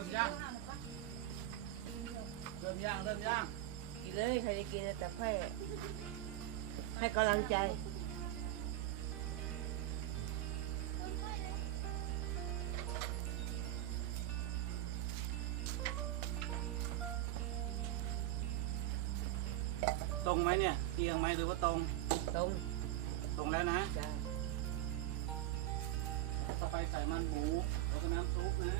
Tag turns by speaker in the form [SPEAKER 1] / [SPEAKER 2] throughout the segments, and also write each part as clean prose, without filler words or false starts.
[SPEAKER 1] มย่างเริ่มย่าง
[SPEAKER 2] กินเลยใครจะกินแต่ให้กำลังใจ
[SPEAKER 1] ตรงไหมเนี่ยเอียงไหมหรือว่าตรงแล้วนะ
[SPEAKER 2] จ้า
[SPEAKER 1] ต่อไปใส่มันหมูแล้วก็น้ำซุปนะ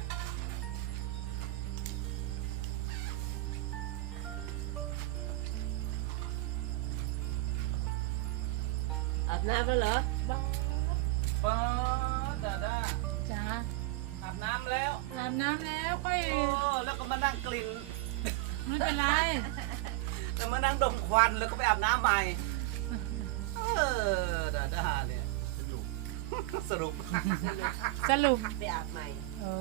[SPEAKER 2] อาบน้ำแล้วเหรอ
[SPEAKER 1] ป๊าดา
[SPEAKER 3] จ้า
[SPEAKER 1] อาบน้ำแล้ว
[SPEAKER 3] อาบน้ำแล้วค่อย
[SPEAKER 1] โอ้แล้วก็มานั่งกลิ่น
[SPEAKER 3] ไม่เป็นไร
[SPEAKER 1] แล้วมานั่งดมควันแล้วก็ไปอาบน้ำใหม่ดาเนี่ยสรุป
[SPEAKER 2] ไปอาบใหม่
[SPEAKER 3] โอ้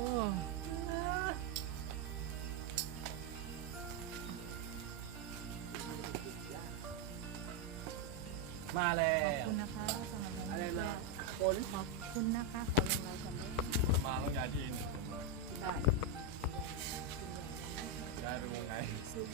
[SPEAKER 1] มาแล้ว
[SPEAKER 3] ขอบคุณนะคะสำหรับวันนี้ขอบคุณนะคะขอลงไลน์กันด้วย
[SPEAKER 4] มาต้องย้ายที่นี่
[SPEAKER 2] ได้
[SPEAKER 4] ย้ายไปวงไหน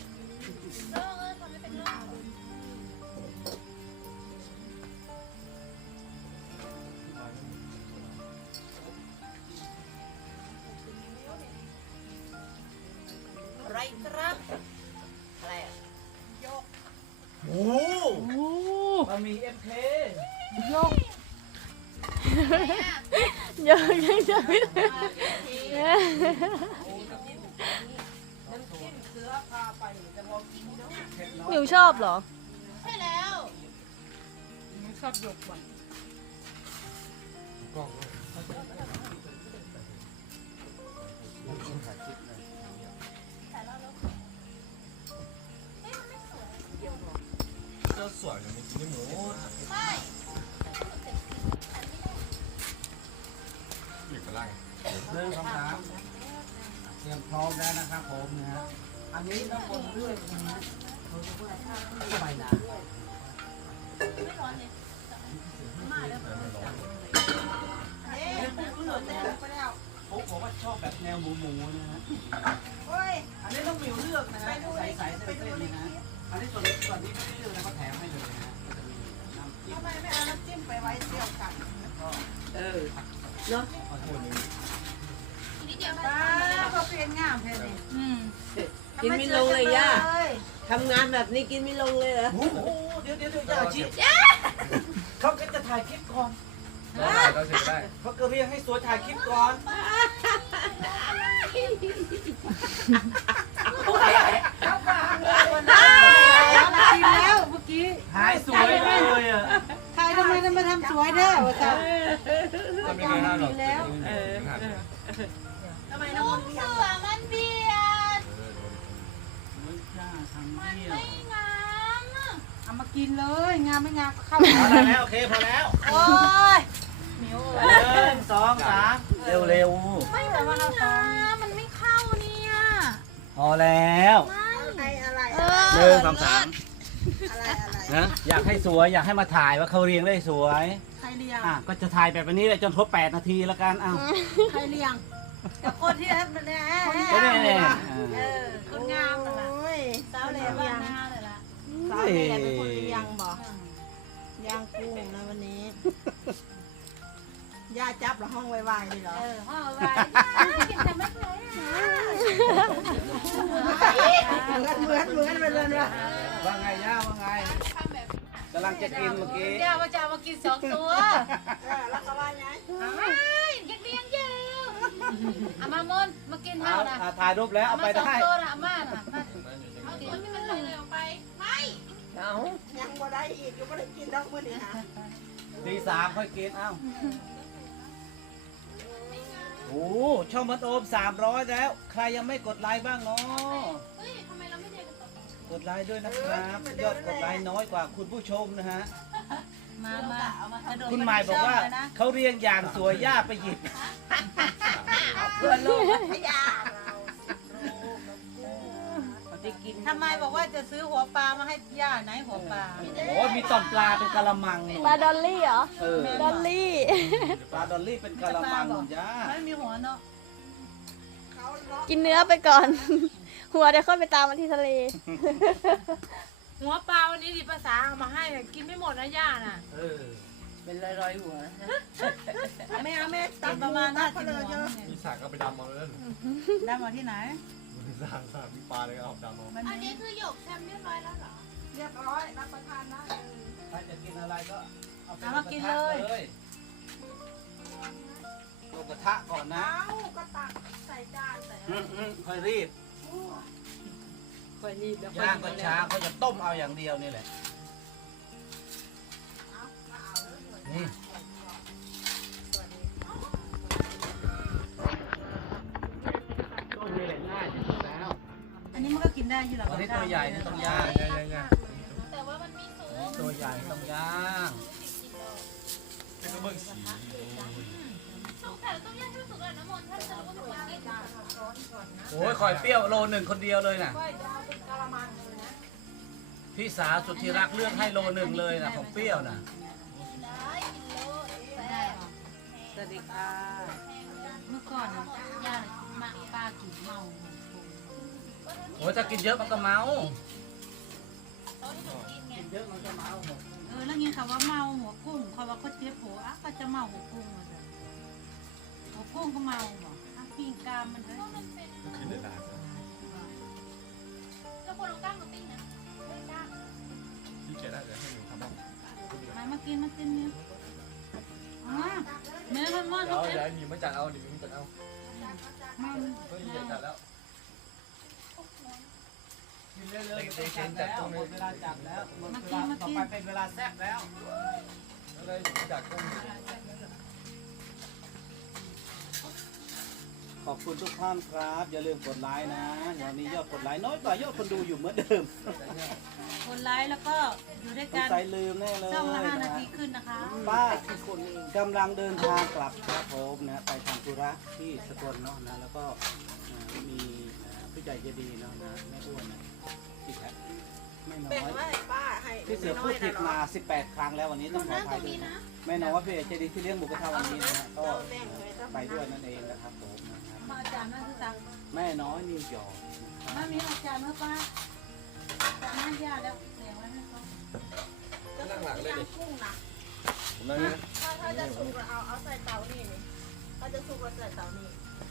[SPEAKER 2] อะไรครับอะไรอ่ะยก
[SPEAKER 1] โอ้บะหมี่เอ็มเค
[SPEAKER 3] ยกยังจะไม่ได้
[SPEAKER 5] หมิวชอบเหรอ
[SPEAKER 3] ใช่แล้วชอบยกว่ะ
[SPEAKER 4] กล้องเจ้าสวยอย่างนี้กินหมูหยิบไปล่าง
[SPEAKER 1] เรื่องคำถามเตรียมพร้อมแล้วนะครับผมนะฮะอันนี้ต้องบนเรื่องนะฮะสบายนะผมบอกว่าชอบแบบแนวหมูนะฮะอันนี้ต้องมิวเลือกนะฮะใส่เส้นๆนะฮะอันนี้ส่วนที่ไม่เลือกนะเขาแถมให้เลยนะฮะทำไมไม่เอาน้ำจิ้มไปไว้เดียวกัน
[SPEAKER 2] เนาะ
[SPEAKER 3] ก็เป็นงามแค่นี้
[SPEAKER 2] กินไม่ลงเลยย่าทำงานแบบนี้กินไม่ลงเลยเหรอ
[SPEAKER 1] โอ้โหเดี๋ยวอย่าชี้เขาก็จะถ่ายคลิปก่อน
[SPEAKER 4] เราเสร็จได้
[SPEAKER 1] เขาก็เรียกให้สวยถ่ายคลิปก่อน
[SPEAKER 3] เขาฟังแล้วเมื่อกี้
[SPEAKER 1] ถ่ายสวยเลยอ่ะ
[SPEAKER 3] ใครทำไมจะมาทำสวยเด้อวะจ๊ะ
[SPEAKER 4] จะไม่ง่ายหรอก
[SPEAKER 3] ทำไมน้องเสือมันเบียด
[SPEAKER 1] มันไม่
[SPEAKER 3] งามเอามากินเลยงามไม่งามก็เข้า
[SPEAKER 1] พอแล้วโอเคพอแล้ว
[SPEAKER 3] โอ้ย
[SPEAKER 1] 1 2 3เร็ว
[SPEAKER 3] ไม่แต่ว่าเรางามมันไม่เข้าเนี่ย
[SPEAKER 1] พอแล้ว1 2 3นะอยากให้สวยอยากให้มาถ่ายว่าเขาเรียงได้สวย
[SPEAKER 3] ใครเรียง
[SPEAKER 1] ก็จะถ่ายแบบนี้เลยจนครบ8 นาทีแล้วกัน
[SPEAKER 3] ใครเรียงกับคนที่เนี่ยคนงามนั่นแหละสาวเลยว่าหน้าเลยล่ะ
[SPEAKER 2] สาวเลยเป็นคนเลี้ยงบ่ย่างกุ้งนะวันนี้ย่าจับหรอห้องไวๆนี่เหรอ
[SPEAKER 3] ห้องไวกินแต่ไม่เคย
[SPEAKER 2] เหมือนไปเลย
[SPEAKER 1] ว่าไงย่าว่าไงกำลังจะกินเมื่อกี้
[SPEAKER 3] ย่าว่าจะเอามากิน2 ตัว
[SPEAKER 2] แล้วก็ว่าไง
[SPEAKER 3] อยากเลี้ยงเยอะเอามามนมากินเท่านะ
[SPEAKER 1] ถ่ายรูปแล้วเอาไปได้
[SPEAKER 3] 2 ตัวนะมาน่ะเอาตัวนี้มันเลยเอาไปไม่
[SPEAKER 2] เอายังบ่ได้อีกยังบ่ได้กินดอกมื้อนี้ฮะ
[SPEAKER 1] ตี 3ค่อยกินโอ้ช่องมันโอม300แล้วใครยังไม่กดไลค์บ้างเนาะกดไลค์ด้วยนะครับยอดกดไลค์น้อยกว่าคุณผู้ชมนะฮะคุณหมายบอกว่าเขาเรียงอย่างสวยย่าไปหยิบ
[SPEAKER 2] เพื่อนลูกย่า
[SPEAKER 3] ทำไมบอกว่าจะซื้อหัวปลามาให้ย่าไหนหัวปลา
[SPEAKER 1] โอ้มีตอนปลาเป็นกะละมัง
[SPEAKER 5] ปลาดอลลี่เหรอดอลลี่
[SPEAKER 1] ปลาดอลลี่เป็นกะละมังย่า
[SPEAKER 3] ไม่มีหัวเนาะ
[SPEAKER 2] เขา
[SPEAKER 5] กินเนื้อไปก่อน หัวเดี๋ยวค่อยไปตามมาที่ทะเล
[SPEAKER 3] หัวปลาวันนี้ดิภาษาเอามาให้น่ะกินไม่หมดนะย่าน่ะ
[SPEAKER 1] เออ
[SPEAKER 2] เป็นร้อยๆหัว
[SPEAKER 6] เอาแม่ตัดประมาณ50หัว
[SPEAKER 4] มีสากก็ไปดำเอาเลย
[SPEAKER 6] ได้มาที่ไหน
[SPEAKER 4] มีสากมีปลาเลยก็เอาดำเอา
[SPEAKER 3] อันนี้คือหยกแชมป์เรียบร้อยแล้วเหรอ
[SPEAKER 6] เรียบร้อยรับประทานได้
[SPEAKER 1] ใครจะกินอะไรก็เอาไป
[SPEAKER 6] เอามากินเลย
[SPEAKER 1] ลงกระทะก่อนนะ
[SPEAKER 6] เอาก็ตักใส่จานใส่
[SPEAKER 1] ค่อยรีบ
[SPEAKER 2] ค่อยรีบแล้ว
[SPEAKER 1] ย่างก็ช้าเขาจะต้มเอาอย่างเดียวนี่แหละนี่ต้มนี่แหละง่ายที่สุดแล้ว
[SPEAKER 6] อันนี้มันก็กินได้อยู่หรอ
[SPEAKER 1] วันนี้ตัวใหญ่นี่ต้องย่าง
[SPEAKER 4] ย่า
[SPEAKER 3] แต่ว่ามันมีสูง
[SPEAKER 1] ตัวใหญ่ต้องย่าง
[SPEAKER 4] ก็เบิ่งสี
[SPEAKER 3] สุกแต่ต้องย่างให้สุกเลยน้ำมนต์ถ้าจะรู้ว่าสุกมันกิน
[SPEAKER 1] โอ้ยข่อยเปรี้ยวโลหนึ่งคนเดียวเลยน่ะ
[SPEAKER 6] ก็จะเอาเป็นกะละมังเลยนะ
[SPEAKER 1] พี่สาวสุดที่รักเลือกให้โลหนึ่งเลยนะของเปรี้ยวน่ะ
[SPEAKER 3] ได้กินโลแต่
[SPEAKER 6] สวัสดีค่ะเมื่อก่อนย่ามาป้ากินเมา
[SPEAKER 1] โอ้ยถ้ากินเยอะมันก็เมา
[SPEAKER 3] เขาที่ผมกินไง
[SPEAKER 1] กินเยอะมันก็เมาหมด
[SPEAKER 6] แล้วงี้คำว่าเมาหัวกุ้งเขาว่าก็เจ็บหัวก็จะเมาหัวกุ้งมาเลยหัวกุ้งก็เมาบอกปิ้งกามมันเลย
[SPEAKER 3] มันเป็น
[SPEAKER 4] คือเดือดดาล
[SPEAKER 3] แล้วคนเรากล้างมาปิ้งนะไม่กล้าง
[SPEAKER 4] ที่แกได้จะให้หนูทำบ้าง
[SPEAKER 6] มากินเนื้อเนื้อมันมัน
[SPEAKER 4] เดี๋ยวย้ายหนีมาจัดเอาหนีมาจัดเอา
[SPEAKER 6] มัน
[SPEAKER 4] เฮ้ยอย่าจัดแล้ว
[SPEAKER 1] กินเรื่อยๆจัดแล้วหมดเวลาจับแล้วหมดเวลาต่อไปเป็นเวลาแซ่บแล้ว
[SPEAKER 4] แล้วเลยจัดก็มี
[SPEAKER 1] ขอบคุณทุกท่านครับ อย่าลืมกดไลค์นะวันนี้ยอดกดไลค์น้อยกว่ายอดคนดูอยู่เหมือนเดิม
[SPEAKER 6] คนไลค์แล้วก็อยู่ด้วย
[SPEAKER 1] สง
[SPEAKER 6] กัน
[SPEAKER 1] สัยลืมแน่เลย
[SPEAKER 6] ช่องละ5 นา
[SPEAKER 1] นะ
[SPEAKER 6] ทีขึ้นนะคะ
[SPEAKER 1] ป้ากำลังเดินทางกลับครับผมนะไปทำธุระที่สกลเนาะนะแล้วก็มีผู้ใหญ่ใจดีเนาะนะแม่อ้วนนะที่แท็กไม่น้อยพี่เสือพูดผิดมา 18 ครั้งแล้ววันนี้ต้องขออภัยด้วยนะแม่น้อยพี่ใจดีที่เลี้ยงหมูกระทะวันนี้นะก็ไปด้วยนั่นเองนะครับผมนะครับ
[SPEAKER 6] มาอาจารย์มาคือตัง
[SPEAKER 1] แม่น้อยนิวยอร์ก
[SPEAKER 6] มามีอาจารย์มาป้าอาจารย์มาญาแล้วเลี้ยงไว้ให้เขา
[SPEAKER 4] นั่งหลังเลยดิผมนั่งนี่
[SPEAKER 5] ถ้าจะสุกเอาใส่เตานี่นี่ถ้าจะสุกเราใส่เตานี่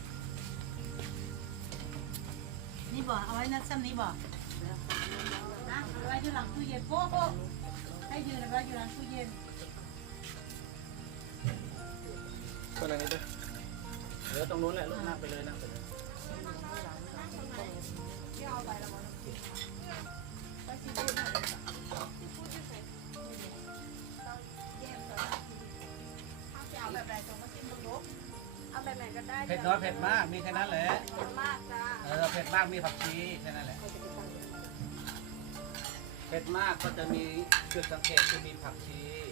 [SPEAKER 6] นี่บ่เอาไว้นัดซ้ำนี้บ่นะเอาไว้อยู่หลังตู้เย็นโป๊ะให้ยืนเอาไว้อยู่หลังตู้เย็น
[SPEAKER 4] ก็นั่งนี่ด้วย
[SPEAKER 1] เดี๋ยวตรงนู้นแหละลูกนั่งไปเลยนั่งไปเลย
[SPEAKER 5] เอาแบบไหนส่งมากินบนรถเอาแบบไหนก็ได้
[SPEAKER 1] เผ็ดน้อยเผ็ดมากมีแค่นั้นแหละ
[SPEAKER 5] มากจ้า
[SPEAKER 1] เผ็ดมากมีผักชีแค่นั้นแหละเผ็ดมากก็จะมีจุดสังเกตคือมีผักชี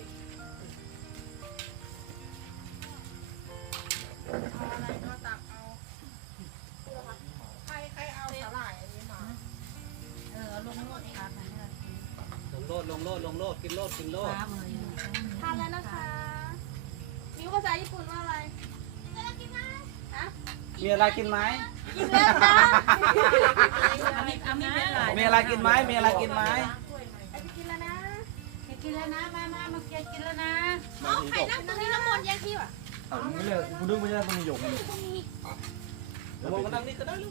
[SPEAKER 5] อะไรก็ตักเอาใครเอาสาหร่ายอันนี้มา
[SPEAKER 6] เอาลงโลดขาไปนี่
[SPEAKER 1] ลงโลดกินโลด
[SPEAKER 6] ขาเบย
[SPEAKER 5] ทานแล้วนะคะมิวภาษาญี่ปุ่นว่าอะไร
[SPEAKER 1] มีอะไรกินไหม
[SPEAKER 5] กินแล้วจ้า
[SPEAKER 6] อามีเป็นไร
[SPEAKER 1] มีอะไรกินไหมมีอะไรกินไหม
[SPEAKER 5] ไปกินแล้วนะ
[SPEAKER 6] กินแล้วนะมากินแล้วนะ
[SPEAKER 3] เอาใครนั่งตรงนี้น้ำมนต์แยกที่ว่ะ
[SPEAKER 4] ไม่เลยกูนึกไม่ได้ต้องมีหยกนี่
[SPEAKER 1] โมกันนั่งนี่ก็ได้ลูก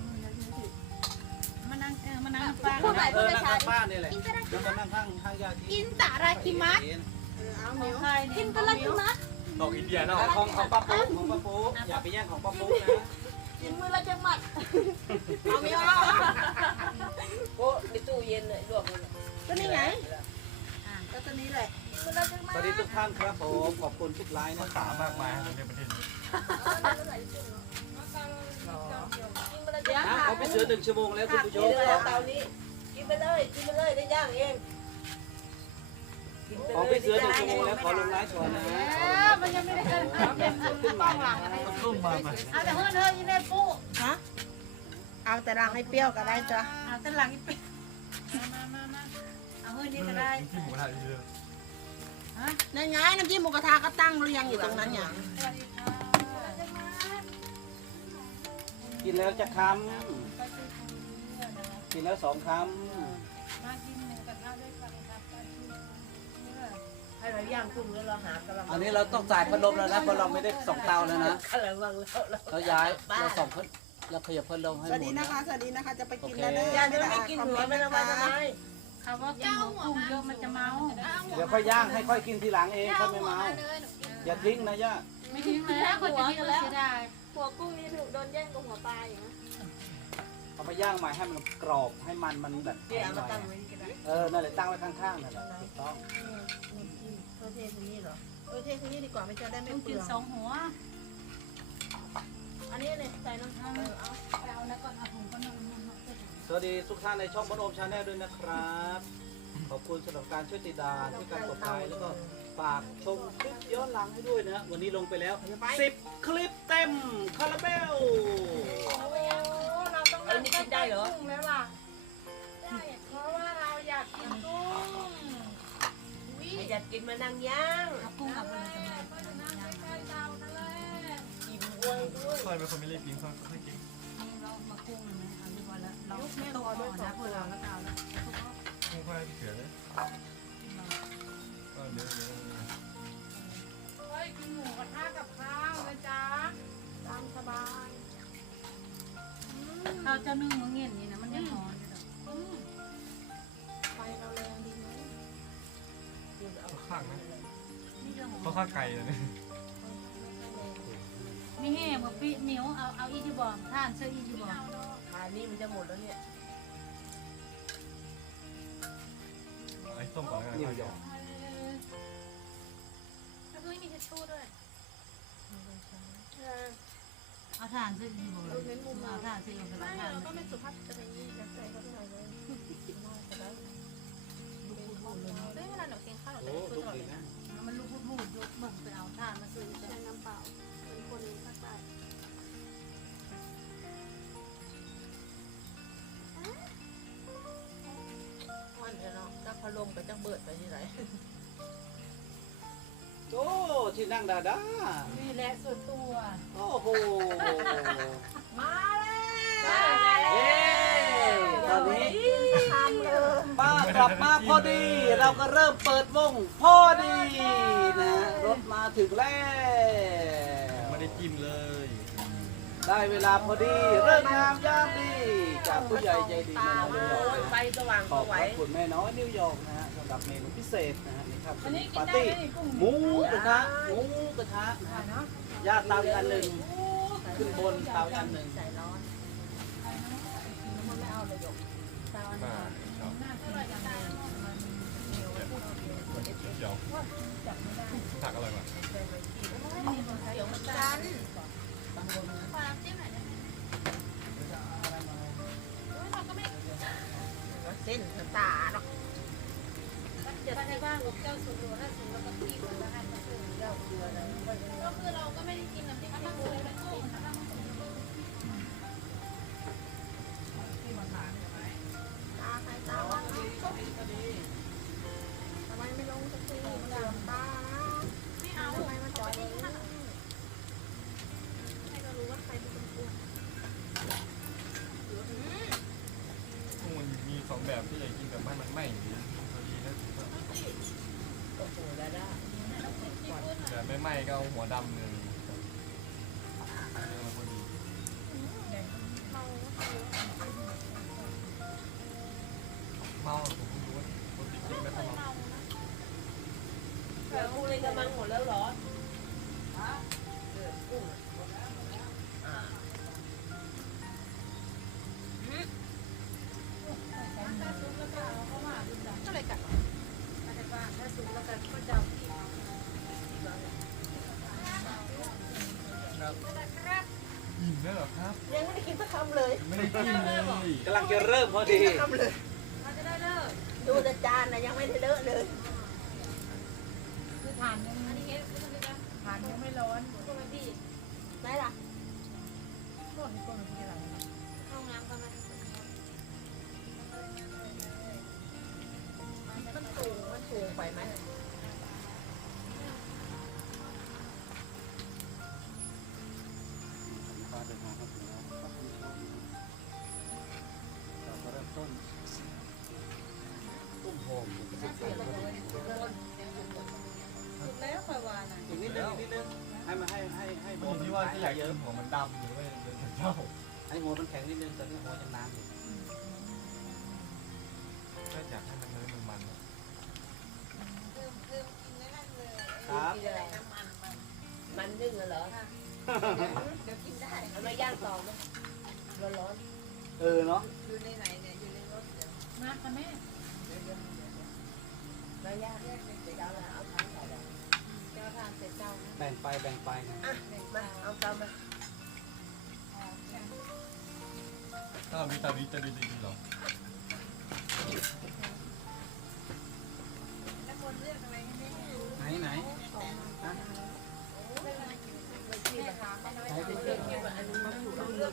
[SPEAKER 6] มานั่งป้า
[SPEAKER 5] พูดใหม่พูด
[SPEAKER 1] นั่ง
[SPEAKER 5] ช้า
[SPEAKER 1] ข้างบ้านนี่แหละแล้วก็นั่งข้างยาชี
[SPEAKER 3] กินสาราคิมะ
[SPEAKER 6] ของใคร
[SPEAKER 5] กินกันละกินนะ
[SPEAKER 4] ดอกอินเดียเนาะ
[SPEAKER 1] ของป้าปุ๊กอย่าไปแย่งของป้าปุ๊กนะ
[SPEAKER 5] กินมือละจังหมัด
[SPEAKER 2] เอาไม่เอาโอ้ในตู้เย็นเลยลวกเลย
[SPEAKER 5] ก็นี่ไงก็ตัวนี้แหละมือละจังหมั
[SPEAKER 1] ส
[SPEAKER 5] ด
[SPEAKER 1] วัสดีทุกท่านครับผมขอบคุณทุกไลน์นะ
[SPEAKER 4] สามากมายในประเทศนี้
[SPEAKER 5] เดี๋ยว
[SPEAKER 1] เขาไปเสือ1 ชั่วโมงแล้วคุณผู้ชม
[SPEAKER 2] เตานี้กินไปเลยได้ย่างเอง
[SPEAKER 1] ของไปเสือ1 ชั่วโมงแล้วขอลงไลฟ์ก่อนนะ
[SPEAKER 6] มันยังไม่ได้ขึ้น
[SPEAKER 1] ขึ้นมาขึ้นมา
[SPEAKER 6] เอาแต่เฮ้ยยี่แม่ปุ๊
[SPEAKER 5] ฮะเอาแต่รังให้เปรี้ยวก็ได้จ้ะ
[SPEAKER 6] เอาแต่หลังอีกมาเอาเฮ้ยนี่ก็ได้
[SPEAKER 4] ที่หมูกระทะเยอะ
[SPEAKER 5] นั่นไงน้ำจิ้มหมูกระทะก็ตั้งเรียงอยู่ตรงนั้นอย่าง
[SPEAKER 6] สวัสดีค่ะ
[SPEAKER 1] กินแล้วจะค
[SPEAKER 6] ไปซื้อของเยอะนะ
[SPEAKER 1] ำกินแล้ว2 ค
[SPEAKER 6] มากินหมูกระทะด้วยกันครับไปซื้อของเยอะ
[SPEAKER 2] ให้เราย่างกุ้งแล้วเราหากำลัง
[SPEAKER 1] ำอันนี้เราต้องจ่ายพัดลมแล้วนะเพราะเราไม่ได้2 เตาแล้วนะ
[SPEAKER 2] กำลังวางแล้ว
[SPEAKER 1] เราย้ายเรา2พัดเราขยับพัดลมให้
[SPEAKER 5] สวัส
[SPEAKER 1] หม
[SPEAKER 5] ดี
[SPEAKER 1] ด
[SPEAKER 5] นะคะ สวัสดีนะคะ จะไปกินแล้ว
[SPEAKER 2] ย่างไม่กินหัวไม่ละวันทำไม
[SPEAKER 6] เขาว่ากินหัวกุ้งเยอะมันจะเมา
[SPEAKER 1] เดี๋ยวค่อยย่างให้ค่อยกินทีหลังเองค่อยไม่เมาอย่าทิ้งนะย่า
[SPEAKER 6] ไม่ทิ้งแล้วคนจะกินแล้วเสียดาย
[SPEAKER 5] หัวกุ้งนี่ถูกโดนแย่งกับหัวปลาอย่างนะ
[SPEAKER 1] เอาไปย่างใหม่ให้มันกรอบให้มันแบบ
[SPEAKER 2] เดี๋ยว
[SPEAKER 1] ห
[SPEAKER 2] เอา
[SPEAKER 1] น่
[SPEAKER 2] มา
[SPEAKER 1] อย
[SPEAKER 2] ตั้งไว้ก็ได้
[SPEAKER 1] นั่นแหละตั้งไว้ข้างๆนั่นแหละถูกต้อง
[SPEAKER 2] โอเคตรงนี้เหรอ
[SPEAKER 5] เทที่นี่ดีกว่ามันจะได้ไม่
[SPEAKER 6] ต้อง
[SPEAKER 5] เป
[SPEAKER 6] กิ
[SPEAKER 5] ลื
[SPEAKER 6] น
[SPEAKER 5] อง
[SPEAKER 6] 2 หัว
[SPEAKER 5] อันนี้เนี่ยใส่น้ำตาลเอา
[SPEAKER 6] ไปเอาแล้วก่อนเอาถุงก็นอน
[SPEAKER 1] สวัสดีทุกท่านในช่องบนโอมชาแนลด้วยนะครับขอบคุณสำหรับการช่วยติดตามที่การกดไลค์แล้วก็ฝากชมคลิปย้อนหลังให้ด้วยนะวันนี้ลงไปแล้ว10 คลิปเต็มคาราเบล
[SPEAKER 5] เราต้อง
[SPEAKER 2] อันนี้กินได้เหรอ
[SPEAKER 5] กุ้งแล้วล่ะได้เพราะว่าเราอยากกินกุ้ง
[SPEAKER 2] ไม่อยากกินมานั่งย่าง
[SPEAKER 6] เอากุ้งเอาไปเลย
[SPEAKER 2] อิ่มอ้วนด้วย
[SPEAKER 4] ค่อยเป็นคนไม่รีบกินค่อยกิน
[SPEAKER 6] เรามากุ้งเลยไหมเอาดีกว่าแล้วเราต้องเอานะเพื่อเราแล้วเอาแล้วทุกคน
[SPEAKER 4] ค่อยเขือเลยก็เดี๋ยว
[SPEAKER 5] เฮ้ยกินหมูกระทะกับข้าวเลยจ้าตามสบาย
[SPEAKER 6] เราจะนึ่งมะเงี้ยนี่นะมันยังร้อนอยู่
[SPEAKER 5] ไฟเราแรงดีไหม
[SPEAKER 4] ข้างนะ
[SPEAKER 6] นี่จะหอม
[SPEAKER 4] เขาข้างไก่เลย
[SPEAKER 6] มีแห้งแบบปีเหนียวเอาอีจีบอมท่านเสื้ออีจีบอม
[SPEAKER 2] ทานนี่มันจะหมดแล้วเนี่ย
[SPEAKER 4] ไอ้ต้มก่อนแล้วกัน
[SPEAKER 1] นิวยอร์ก
[SPEAKER 5] แล้วก็ไม่มีทิชชู่ด้วย
[SPEAKER 6] เอาท่านเสื้ออีจีบอมเอาท่านเสื้ออีจีบอม
[SPEAKER 5] ไม่
[SPEAKER 6] ท่าน
[SPEAKER 5] เราก็ไม่สุภาพสตรีจะใส่เขาไปหน่อยเลยเฮ้ยเวลาหนูกินข้าวหนู
[SPEAKER 1] โอ้
[SPEAKER 5] จะ
[SPEAKER 1] ลู
[SPEAKER 5] พูด
[SPEAKER 1] ก
[SPEAKER 5] ตลอด
[SPEAKER 1] ดี
[SPEAKER 5] เลย
[SPEAKER 1] นะ
[SPEAKER 5] นะ
[SPEAKER 6] มันลูกพูดยกลงไปเอาท่านมาซื้อ
[SPEAKER 5] ใช้น้ำเปล่าเป็นคนภาคใต้
[SPEAKER 2] วันเดียวเนาะถ้าพัดลมก็จะเบิดไปที่ไหน
[SPEAKER 1] โอ้ที่นั่งดาดา
[SPEAKER 6] นี่แหละส่วนตัว
[SPEAKER 1] โอ้โห
[SPEAKER 5] มาแล้ว
[SPEAKER 1] เย้ตอนนี้
[SPEAKER 5] ทำเลย
[SPEAKER 1] ป้ากลับมาพอดี เราก็เริ่มเปิดวงพอดีนะรถมาถึงแล้ว
[SPEAKER 4] ไม่ได้จิ้มเลย
[SPEAKER 1] ได้เวลาพอดีเริ่มงามยามดีจากผู้ใหญ่ใจดีแม่น้อยนิวยอร์ก
[SPEAKER 2] ไฟสว่าง
[SPEAKER 1] ขอบ
[SPEAKER 2] สวย
[SPEAKER 1] คุณแม่น้อยนิวยอร์กนะฮะสำหรับเมนูพิเศษนะฮะนี่ครับปาร์ตี้หมูกระทะนะฮะย่างเตาอีกอันหนึ่งขึ้นบนเตาอีกอันหนึ่ง
[SPEAKER 2] ใจร้อนมันไม่เอาเลยหยก
[SPEAKER 4] มาชอบเดี๋ยวผักอร่อยกว่า
[SPEAKER 2] เดี๋ยวมันจัน
[SPEAKER 5] ขอน้ำจิ้มหน่อยได้ไหมเราก็ไม่
[SPEAKER 2] เส้นตาเนาะ
[SPEAKER 6] จะได้บ้างกับเจ้าสูตรถ้าสูตรแล้วก็ที่คนละอันมาซื้อเจ้าเกลือนะ
[SPEAKER 5] ก็คือเราก็ไม่ได้กินน้ำจิ้มที่กุ้งเลยกุ้งตาใครตาวันทำไมไม่ลงสักทีมันเหลือตาไม่เอาทำไมมันจอดเลยให้ก็รู้ว่าใครเป็นคนกวน
[SPEAKER 4] กุ้งมันมี2แบบที่อยากกินแบบไม่มันไหม้อย่างนี้พอดีนะ
[SPEAKER 2] โอ้โหแล้วได้
[SPEAKER 4] แบบไม่ไหม้ก็เอาหัวดำเลยพอดีเมาผมรู้ว่าคนติดกินไม่ค่อยเมา
[SPEAKER 2] แต่กุ้งในกระมังหมดแล้วเหรอกุ้งก็เลยกัด
[SPEAKER 6] มาจากบ้านถ้าสูตรแล้วกันก็จะเอาที่
[SPEAKER 4] อิ่มแล้วเหรอครับ
[SPEAKER 2] ยังไม่ได้กินสักคำเลย
[SPEAKER 4] ไม่ได้กินเลย
[SPEAKER 1] กำลังจะเริ่มพอดี
[SPEAKER 2] คำเลย
[SPEAKER 6] เราจะได้เลิก
[SPEAKER 2] ดูแต่จานนะยังไม่ได้เลอะเลย
[SPEAKER 6] คือฐานยังฐานยังไม่ร้อน
[SPEAKER 2] ไหนล่ะ
[SPEAKER 6] ต้นต้นที่อะไร
[SPEAKER 5] เข้าน้ำกันไหม
[SPEAKER 2] มันสูงไปไหม
[SPEAKER 1] ป้าเดินทางมาถึงแล้วขอบคุณให้มาให้
[SPEAKER 4] ผ
[SPEAKER 1] หัว
[SPEAKER 4] ม
[SPEAKER 1] มัน
[SPEAKER 4] ที่ว่าจะอยาก
[SPEAKER 1] เย
[SPEAKER 4] กิ
[SPEAKER 1] อะ
[SPEAKER 4] นหัวมันดำหรือว่าเป็นเจ้า
[SPEAKER 1] ให้หัวมันแข็งนิดนึงตอนนี้หัวยังน้ำอยู่
[SPEAKER 4] ก็อยากให้มันมัน
[SPEAKER 1] ครับ
[SPEAKER 2] กินอะไรมันนึ่งเหรอเอามาย่างต่อไหมร้อน
[SPEAKER 1] เออเนาะ
[SPEAKER 3] มาค่ะแม่
[SPEAKER 2] ๆแล้วย่างเดี๋ยวเอาถังใส่เลย
[SPEAKER 3] เจ้าทานเสร็จเจ้านะ
[SPEAKER 1] แบ่งไปนะ
[SPEAKER 2] อ่ะมาเอาเตามา
[SPEAKER 4] ถ้าเรามีตาวิจะดีหรอ
[SPEAKER 1] ไหนฮะ
[SPEAKER 2] ไม่คิดอะ
[SPEAKER 1] ไหนที่
[SPEAKER 2] ไม่
[SPEAKER 1] เลือก
[SPEAKER 2] คิดว่าอันนี้มันถูกต้องเลือก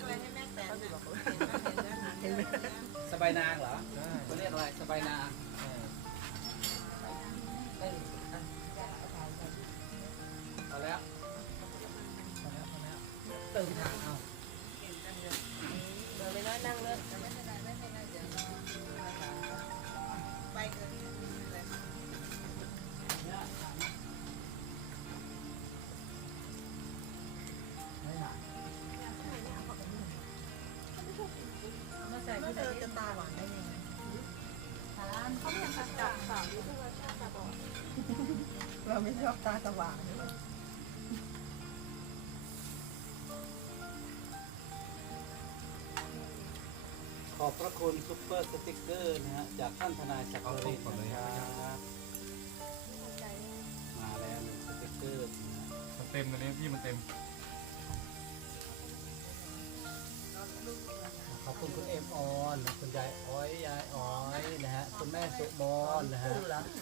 [SPEAKER 1] สบายนางเหรอ
[SPEAKER 4] ใช่
[SPEAKER 1] เขาเรียกอะไรสบายนางพอแล้วเติมทางเอา
[SPEAKER 2] เราไม่น้อยนั่งเลย
[SPEAKER 3] มาใส่ที่ไหนจะตาหวานได้ยังไงเขาไม่อยากจับสาวที่ว่าชอบตาบอดเราไม่ชอบตาสว่าง
[SPEAKER 1] ขอบพระคุณซุปเปอร์สติ๊กเกอร์นะฮะจากท่านทนายสักดิ์รินนะครับมาแล้วหนึ่งสติ๊กเกอร์นะฮะ
[SPEAKER 4] มันเต็มตอนนี้พี่มันเต็ม
[SPEAKER 1] ขอบคุณคุณเอ็มออนคุณยายอ้อยยายอ้อยนะฮะคุณแม่สุมอนนะฮะ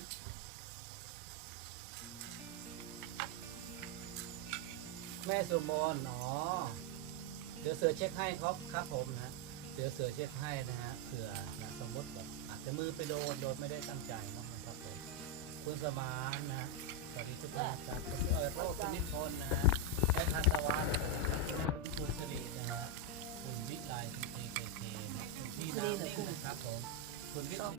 [SPEAKER 1] แม่สุมอนอ๋อเดี๋ยวเสือเช็คให้ครับผมนะฮะเดี๋ยวเสือเช็คให้นะฮะเผื่อนะสมมติแบบอาจจะมือไปโดนไม่ได้ตั้งใจนะครับผมคุณสมานนะฮะสวัสดีทุกท่านครับคุณโรจน์คุณนิพนธ์นะฮะแม่ทันตะวันคุณสิรินะฮะคุณวิไลคุณเอเคนะคุณพี่น้ำนิ่งนะครับผมคุณวิ